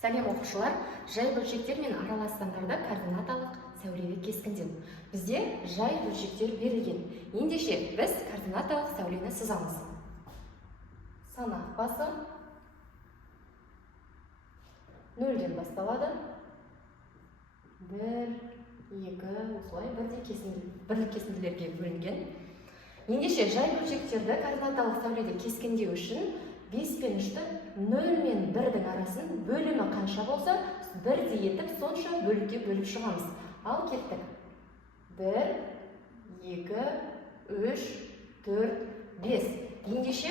Сәлем оқушылар, жай бөлшектер мен аралас сандарды координаталық сәулелі кескіндеу. Бізде жай бөлшектер берілген. Ендеше біз координаталық сәулені сызамыз. Санақ басы 0-ден басталады. 1, 2, осылай бірлік кесінділерге бөлінген. Ендеше жай бөлшектерді координаталық сәуледе кескіндеу үшін 5 пен 3-ті 0 мен 1-дің арасын бөлімі қанша болса, бірдей етіп сонша бөлікке бөліп шығамыз. Ал кеттік. 1, 2, 3, 4, 5. Ендеше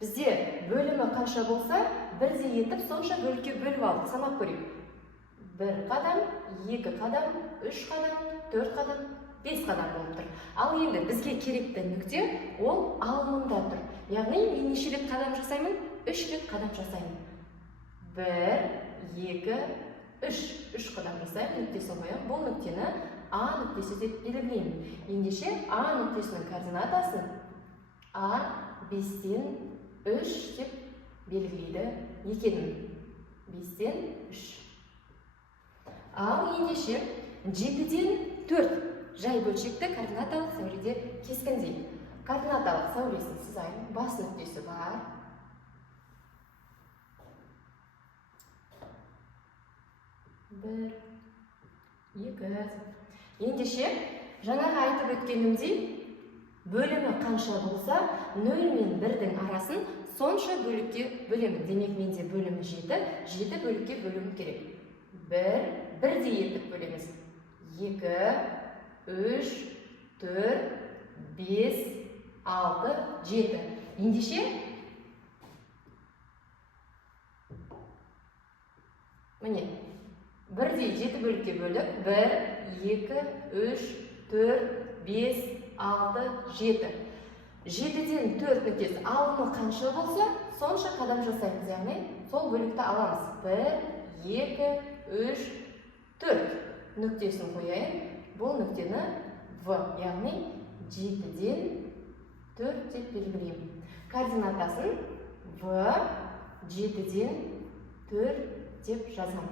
бізде бөлімі қанша болса, бірдей етіп сонша бөлікке бөліп алдық. Санап көрейік. 1 қадам, 2 қадам, 3 қадам, 4 қадам, 5 қадам болып тұр. Ал енді бізге керекті нүкте ол алымында тұр. Яғни мен неше рет қадам жасаймын? 3 рет қадам жасаймын. 1, 2, 3 қадам жасаймын, нүктесін қоямын. Бұл нүктені А нүктесі деп белгілеймін. Ендеше А нүктесінің координатасын А 5-тен 3 деп белгілейді екенмін. 5-тен 3. Ал ендеше 7-ден 4 жай бөлшекті координаталық сәуледе кескіндейік. Координаталық сәулесін сызайын. Бас нүктесі бар. 1, 2. Ендеше жаңағы айтып өткенімдей, бөлімі қанша болса, 0 мен 1-дің арасын сонша бөлікке бөлемін. Демек менде бөлімі 7, 7 бөлікке бөлуім керек. 1, бірдей етіп бөлеміз. 2, 3, 4, 5, 6, 7. Ендеше міне, бірдей 7 бөлікке бөлдік. 1, 2, 3, 4, 5, 6, 7. 7-ден 4 нүктесі алымы қанша болса, сонша қадам жасаймыз. Яғни сол бөлікті аламыз. 1, 2, 3, 4 нүктесін қояйын. Бұл нүктені В, яғни 7-ден 4 деп белгілеймін. Координатасын В 7-ден 4 деп жазамын.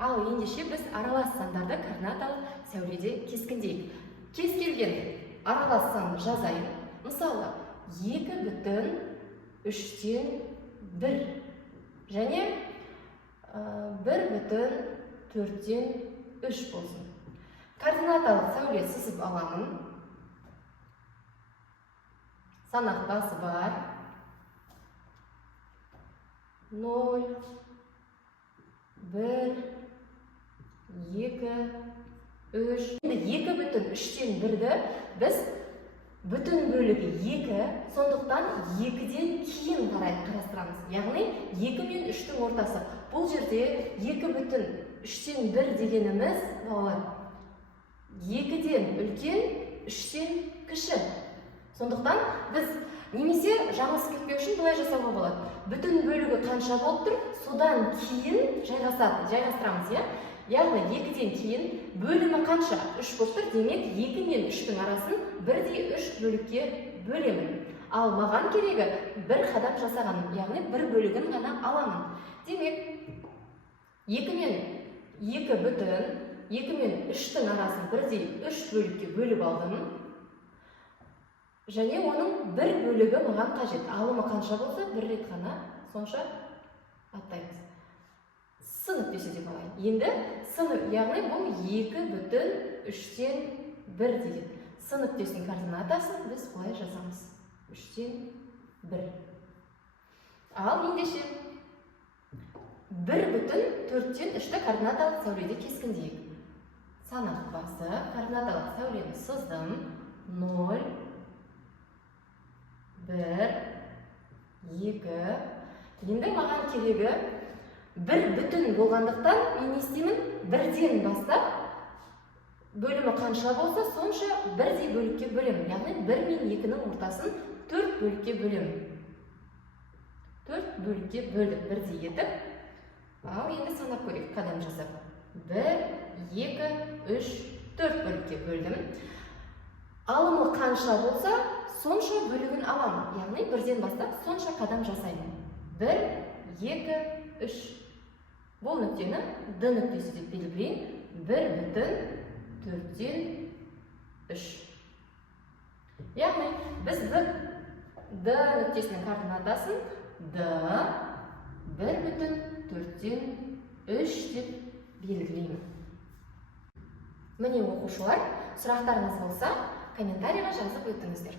Ал ендеше біз аралас сандарды координаталық сәуледе кескіндейік. Кез келген аралас санды жазайын. Мысалы, 2,3-тен 1 және 1,4-тен 3 болсын. Координаталық сәуле сызып аламын. Санақ басы бар. 0, 1, 2, 3. 2,3-тен 1-ді біз бүтін бөлігі 2, сондықтан 2-ден кейін қарай қарастырамыз. Яғни 2 мен 3-тің ортасы. Бұл жерде 2,3-тен 1 дегеніміз 2-ден үлкен, 3-тен кіші. Сондықтан біз немесе жаңылыс кетпеу үшін былай жасауға болады. Бүтін бөлігі қанша болып тұр, содан кейін жайғастырамыз. Яғни 2-ден кейін бөлімі қанша? 3 болып тұр, демек 2 мен 3-тің арасын бірдей 3 бөлікке бөлемін. Ал маған керегі бір қадам жасағаным, яғни бір бөлігін ғана аламын. Демек 2 мен 3-тің арасын бірдей 3 бөлікке бөліп алдым. Және оның бір бөлігі маған қажет. Алымы қанша болса, бір рет ғана сонша аттаймыз. С нүктесі деп алайын. Енді яғни бұл 2,3-тен 1 деген. С нүктесінің координатасын біз былай жазамыз. 3-тен 1. Ал ендеше 1,4-тен 3-ті координаталық сәуледе кескіндейік. Санақ басы, координаталық сәулені сыздым. 0, 1, 2. Енді маған керегі 1 бүтін болғандықтан мен не істеймін? 1-ден бастап бөлімі қанша болса, сонша бірдей бөлікке бөлемін. Яғни 1 мен 2-нің ортасын 4 бөлікке бөлемін. 4 бөлікке бөлдік бірдей етіп. Ал енді санап көрейік, қадам жасап. 1, 2, 3, 4 бөлікке бөлдім. алымы қанша болса, сонша бөлігін аламын. Яғни бірден бастап сонша қадам жасаймын. 1, 2, 3. Бұл нүктені D нүктесі деп белгілейін. 1,4-3. Яғни біз D нүктесінің координатасын D 1,4-3 деп белгілеймін. Міне оқушылар, сұрақтарыңыз болса, комментарийға жазып өтіңіздер.